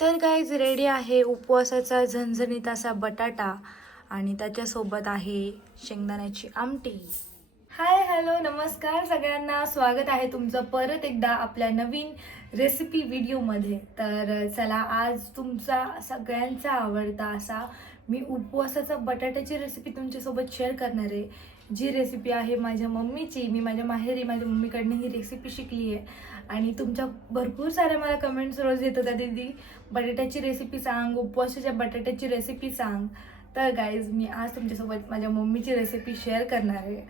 तर guys ready आहे उपवासाचा झणझणीत असा बटाटा आणि त्याच्यासोबत आहे शेंगदाण्याची आमटी. हाय हॅलो नमस्कार. सगळ्यांना स्वागत आहे तुमचं परत एकदा आपल्या नवीन रेसिपी व्हिडिओमध्ये तर चला आज तुमचा सगळ्यांचा आवडता असा मी उपवासाचा बटाट्याची रेसिपी तुमच्यासोबत शेअर करणार आहे. जी रेसिपी आहे माझ्या मम्मीची मी माझ्या माहेरी माझ्या मम्मीकडनं ही रेसिपी शिकली आहे आणि तुमच्या भरपूर साऱ्या मला कमेंट्स रोज येत होत्या दीदी बटाट्याची रेसिपी सांग उपवासाच्या बटाट्याची रेसिपी सांग. तर गाईज मी आज तुमच्यासोबत माझ्या मम्मीची रेसिपी शेअर करणार आहे.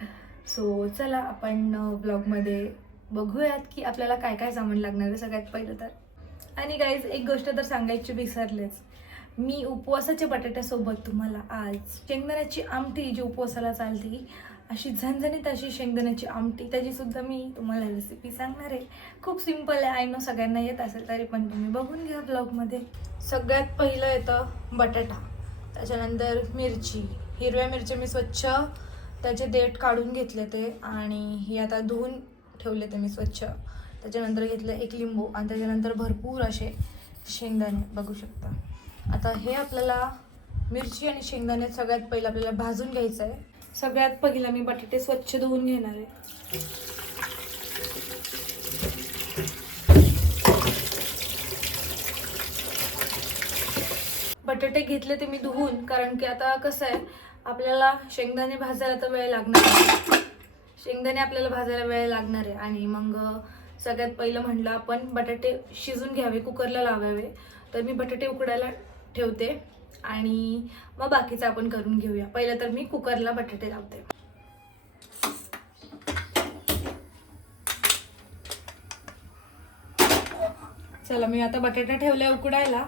सो चला आपण ब्लॉगमध्ये बघूयात की आपल्याला काय काय सामान लागणार आहे सगळ्यात पहिलं तर. आणि गाईज एक गोष्ट तर सांगायची विसरलेच. मी उपवासाच्या बटाट्यासोबत तुम्हाला आज शेंगदाण्याची आमटी जी उपवासाला चालते अशी झणझणीत अशी शेंगदाण्याची आमटी त्याचीसुद्धा मी तुम्हाला रेसिपी सांगणार आहे. खूप सिंपल आहे आय नो सगळ्यांना येत असेल तरी पण तुम्ही बघून घ्या ब्लॉगमध्ये सगळ्यात पहिलं येतं बटाटा त्याच्यानंतर मिरची हिरव्या मिरच्या मी स्वच्छ त्याचे देठ काढून घेतले ते आणि हे आता धुवून ठेवले ते मी स्वच्छ. त्याच्यानंतर घेतलं एक लिंबू आणि त्याच्यानंतर भरपूर असे शेंगदाणे बघू शकता. आता हे आपल्याला मिरची आणि शेंगदाणे सगळ्यात पहिलं आपल्याला भाजून घ्यायचं आहे सगळ्यात पहिला मी बटाटे स्वच्छ धुवून घेणार आहे. बटाटे घेतले ते मी धुवून कारण की आता कसं आहे आपल्याला शेंगदाणे भाजायला तर वेळ लागणार आहे. शेंगदाणे आपल्याला भाजायला वेळ लागणार आहे. आणि मग सगळ्यात पहिलं म्हणलं आपण बटाटे शिजून घ्यावे कुकरला लावावे. तर मी बटाटे उकडायला ठेवते आणि मग बाकीचं आपण करून घेऊया. पहिलं तर मी कुकरला बटाटे लावते. चला मी आता बटाटा ठेवल्या उकडायला.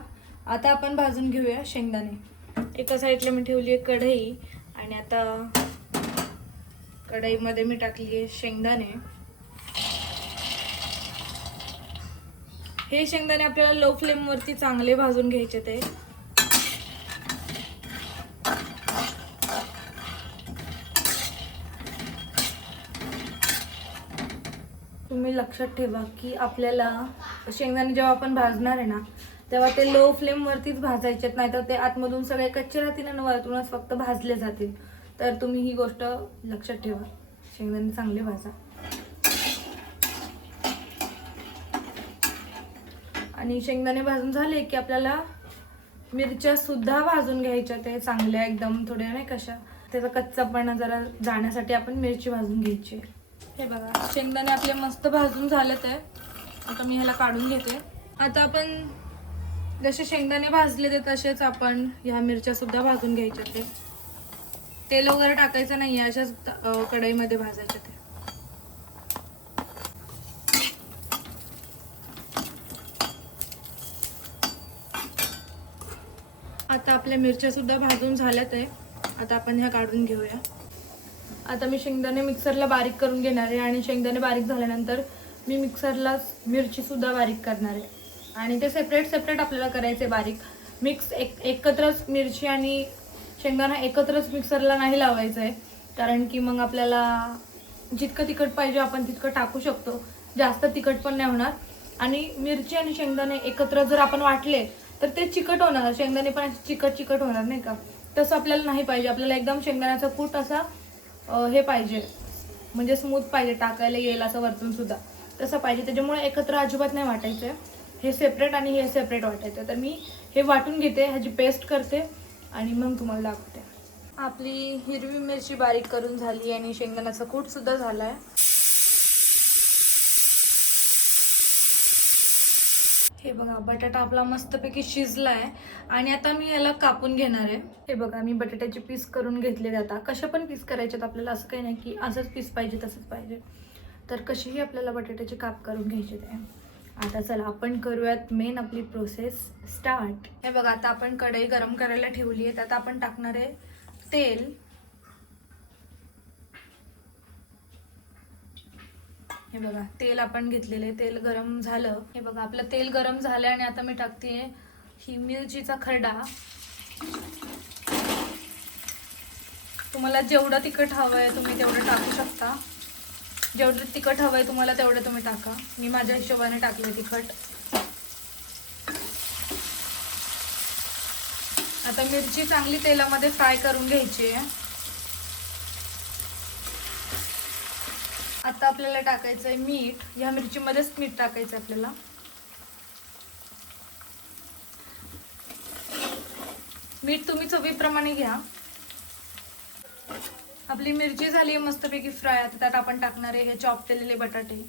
आता आपण भाजून घेऊया शेंगदाणे. एका साईडला मी ठेवली आहे कढई आणि आता कढईमध्ये मी टाकली आहे शेंगदाणे. हे शेंगदाणे आपल्याला लो फ्लेमवरती चांगले भाजून घ्यायचे ते. तुम्ही लक्षात ठेवा की आपल्याला शेंगदाणे जेव्हा आपण भाजणार आहे ना तेव्हा ते लो फ्लेमवरतीच भाजायचे नाही तर ते आतमधून सगळे कच्चे राहतील आणि वरतूनच फक्त भाजले जातील. तर तुम्ही ही गोष्ट लक्षात ठेवा. शेंगदाणे चांगले भाजा. आणि शेंगदाणे भाजून झाले की आपल्याला मिरच्या सुद्धा भाजून घ्यायच्या ते चांगल्या एकदम थोड्या नाही कशा त्याचा कच्चापणा जरा जाण्यासाठी आपण मिरची भाजून घ्यायची हे बघा शेंगदाणे आपले मस्त भाजून झालेत आहे आता मी ह्याला काढून घेते. आता आपण जसे शेंगदाणे भाजले ते तसेच आपण ह्या मिरच्यासुद्धा भाजून घ्यायच्या ते तेल वगैरे टाकायचं नाही अशाच कढईमध्ये भाजायच्या ते आता आपल्या मिरच्यासुद्धा भाजून झाल्यात आहे आता आपण ह्या काढून घेऊया. आता मी शेंगदाणे मिक्सरला बारीक करून घेणार आहे आणि शेंगदाणे बारीक झाल्यानंतर मी मिक्सरला मिरचीसुद्धा बारीक करणार आहे. आणि ते सेपरेट सेपरेट आपल्याला करायचे बारीक. मिक्स एक एकत्रच मिरची आणि शेंगदाणा एकत्रच मिक्सरला नाही लावायचं आहे. कारण की मग आपल्याला जितकं तिखट पाहिजे आपण तितकं टाकू शकतो. जास्त तिखट पण नाही होणार. आणि मिरची आणि शेंगदाणे एकत्र जर आपण वाटले तर ते चिकट होणार. शेंगदाणे पण चिकट चिकट होणार नाही का? तसं आपल्याला नाही पाहिजे. आपल्याला एकदम शेंगदाण्याचा कूट असा हे पाहिजे. म्हणजे स्मूथ पाहिजे टाकायला येईल असं वरतून सुद्धा. तसं पाहिजे. त्याच्यामुळे एकत्र अजिबात नाही वाटायचं हे सेपरेट आणि हे सेपरेट वाटायचं तर मी हे वाटून घेते ह्याची पेस्ट करते आणि मग तुम्हाला दाखवते. आपली हिरवी मिरची बारीक करून झाली आणि शेंगदाण्याचा कूट सुद्धा झाला आहे हे बघा बटाटा आपला मस्तपैकी शिजला आहे आणि आता मी याला कापून घेणार आहे. हे बघा मी बटाट्याचे पीस करून घेतले आता. कशा पण पीस करायच्यात आपल्याला असं काही नाही की असंच पीस पाहिजे तसंच पाहिजे. तर कशीही आपल्याला बटाट्याचे काप करून घ्यायचे ते. आता चला आपण करूयात मेन आपली प्रोसेस स्टार्ट हे बघा आता आपण कढई गरम करायला ठेवली आहे. आता आपण टाकणार आहे तेल. हे बघा तेल आपण घेतलेले तेल गरम झालं. हे बघा आपलं तेल गरम झालं आणि आता मी टाकते ही मिरचीचा खरडा. तुम्हाला जेवढं तिखट हवं आहे तुम्ही तेवढं टाकू शकता. जेवढं तिखट हवं आहे तुम्हाला तेवढं तुम्ही टाका. मी माझ्या हिशोबाने टाकलं तिखट. आता मिरची चांगली तेलामध्ये फ्राय करून घ्यायची आहे. आता आपल्याला टाकायचं आहे मीठ. या मिरचीमध्येच मीठ टाकायचं आहे आपल्याला. मीठ तुम्ही चवीप्रमाणे घ्या. आपली मिरची झाली आहे मस्तपैकी फ्राय आता त्यात आपण टाकणार आहे हे चॉप केलेले बटाटे.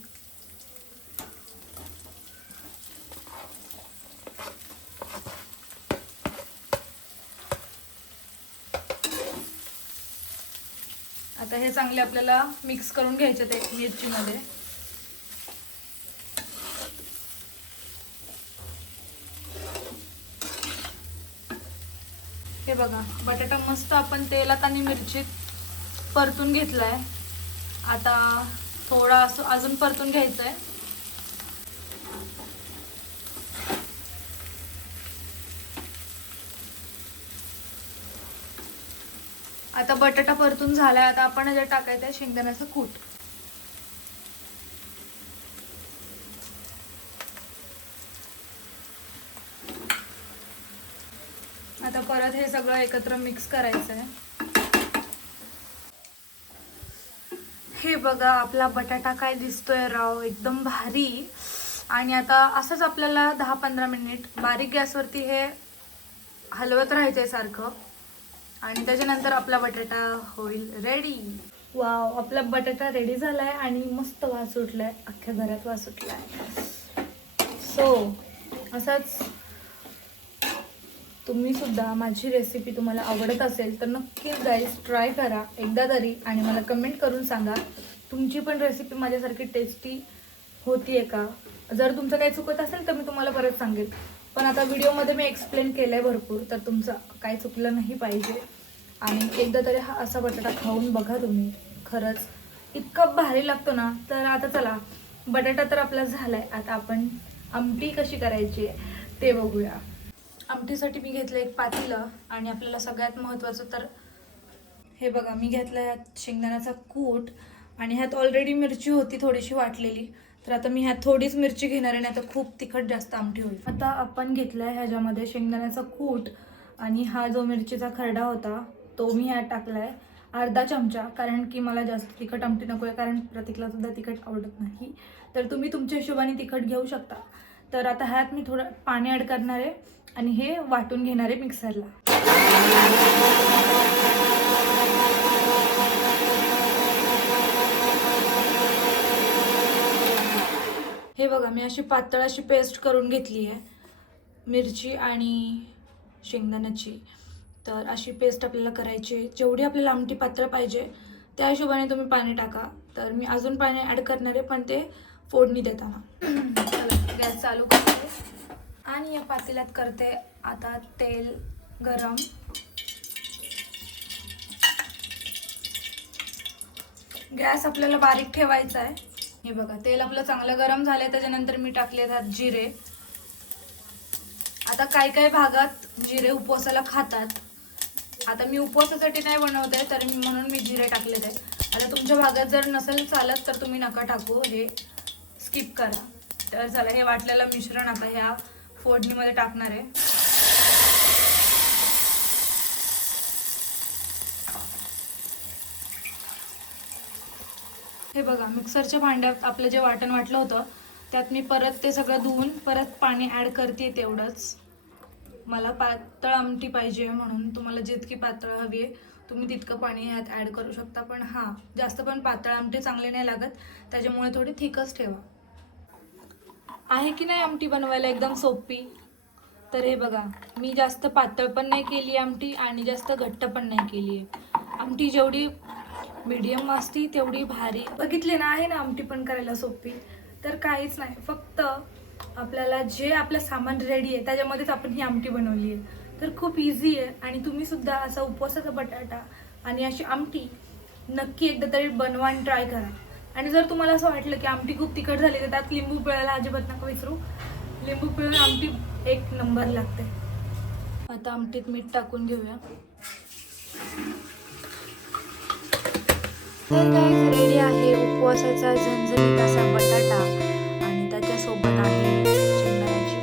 आता हे चांगले आपल्याला मिक्स करून घ्यायचे ते मिरचीमध्ये. हे बघा बटाटा मस्त आपण तेलात आणि मिरचीत परतून घेतलाय. आता थोडा असं अजून परतून घ्यायचं आहे आता बटाटा परतून झालाय आता आपण ह्याच्यात टाकायचं आहे शेंगदाण्याचं कूट. आता परत हे सगळं एकत्र मिक्स करायचं आहे. हे बघा आपला बटाटा काय दिसतोय राव एकदम भारी. आणि आता असंच आपल्याला दहा पंधरा मिनिट बारीक गॅसवरती हे हलवत राहायचंय सारखं. आणि त्याच्यानंतर आपला बटाटा होईल रेडी वाव आपला बटाटा रेडी झालाय आणि मस्त वास सुटलाय अख्ख्या घरात वास सुटलाय सो असाच तुम्ही सुद्धा माझी रेसिपी तुम्हाला आवडत असेल तर नक्कीच गाईज ट्राय करा. एकदा तरी आणि मला कमेंट करून सांगा तुमची पण रेसिपी माझ्यासारखी टेस्टी होतीये का? जर तुमचं काही चुकत असेल तर मी तुम्हाला परत सांगेल पण आता व्हिडिओमध्ये मी एक्सप्लेन केलं आहे भरपूर तर तुमचं काय चुकलं नाही पाहिजे. आणि एकदा तरी हा असा बटाटा खाऊन बघा तुम्ही. खरंच इतका भारी लागतो ना. तर आता चला बटाटा तर आपला झाला आहे आता आपण आमटी कशी करायची आहे ते बघूया. आमटीसाठी मी घेतलं एक पातेलं आणि आपल्याला सगळ्यात महत्त्वाचं तर हे बघा मी घेतलं ह्यात शेंगदाण्याचा कूट आणि ह्यात ऑलरेडी मिरची होती थोडीशी वाटलेली. तर आता मी ह्यात थोडीच मिरची घेणार आहे नाही तर खूप तिखट जास्त आमटी होईल. आता आपण घेतलं आहे ह्याच्यामध्ये शेंगदाण्याचा कूट आणि हा जो मिरचीचा खरडा होता तो मी ह्यात टाकला आहे अर्धा चमचा कारण की मला जास्त तिखट आमटी नको आहे कारण प्रतीकला सुद्धा तिखट आवडत नाही. तर तुम्ही तुमच्या हिशोबाने तिखट घेऊ शकता. तर आता ह्यात मी थोडं पाणी ॲड करणार आहे आणि हे वाटून घेणार आहे मिक्सरला. हे बघा मी अशी पातळ अशी पेस्ट करून घेतली आहे मिरची आणि शेंगदाण्याची. तर अशी पेस्ट आपल्याला करायची आहे. जेवढी आपल्याला आमटी पातळ पाहिजे त्या हिशोबाने तुम्ही पाणी टाका. तर मी अजून पाणी ॲड करणार आहे पण ते फोडणी देताना. गॅस चालू करते. आणि या पातेल्यात करते आता तेल गरम. गॅस आपल्याला बारीक ठेवायचा आहे. हे बघा तेल आपलं चांगलं गरम झालंय त्याच्यानंतर मी टाकले त्यात जिरे. आता काही काही भागात जिरे उपवासाला खातात. आता मी उपवासासाठी नाही बनवते तर मी म्हणून मी जिरे टाकले ते आता तुमच्या भागात जर नसेल चालत तर तुम्ही नका टाकू हे स्किप करा. तर चला हे वाटलेलं मिश्रण आता ह्या फोडणीमध्ये टाकणार आहे. हे बघा मिक्सरच्या भांड्यात आपलं जे वाटण वाटलं होतं त्यात मी परत ते सगळं धुवून परत पाणी ॲड करते तेवढंच. मला पातळ आमटी पाहिजे म्हणून तुम्हाला जितकी पातळ हवी आहे तुम्ही तितकं पाणी ह्यात ॲड करू शकता. पण हां जास्त पण पातळ आमटी चांगली नाही लागत त्याच्यामुळे थोडी थिकच ठेवा. आहे की नाही आमटी बनवायला एकदम सोपी? तर हे बघा मी जास्त पातळ पण नाही केली आमटी आणि जास्त घट्ट पण नाही केली आहे. आमटी जेवढी मीडियम असती तेवढी भारी. बघितली ना आहे ना आमटी पण करायला सोपी. तर काहीच नाही. फक्त आपल्याला जे आपलं सामान रेडी आहे त्याच्यामध्येच आपण ही आमटी बनवली आहे. तर खूप इझी आहे. आणि तुम्ही सुद्धा असा उपवासाचा बटाटा आणि अशी आमटी नक्की एकदा तरी बनवा आणि ट्राय करा. आणि जर तुम्हाला असं वाटलं की आमटी खूप तिखट झाली तर त्यात लिंबू पिळायला अजिबात नका विसरू. लिंबू पिळून आमटी एक नंबर लागते. आता आमटीत मीठ टाकून घेऊया. तर काय रेडी आहे उपवासाचा झणझणीत असा बटाटा आणि त्याच्यासोबत आहे शेंगदाण्याची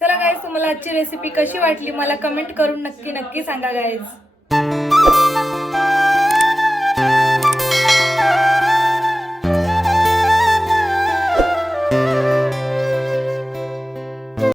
चला गायज तुम्हाला आजची रेसिपी कशी वाटली मला कमेंट करून नक्की नक्की सांगा गाईज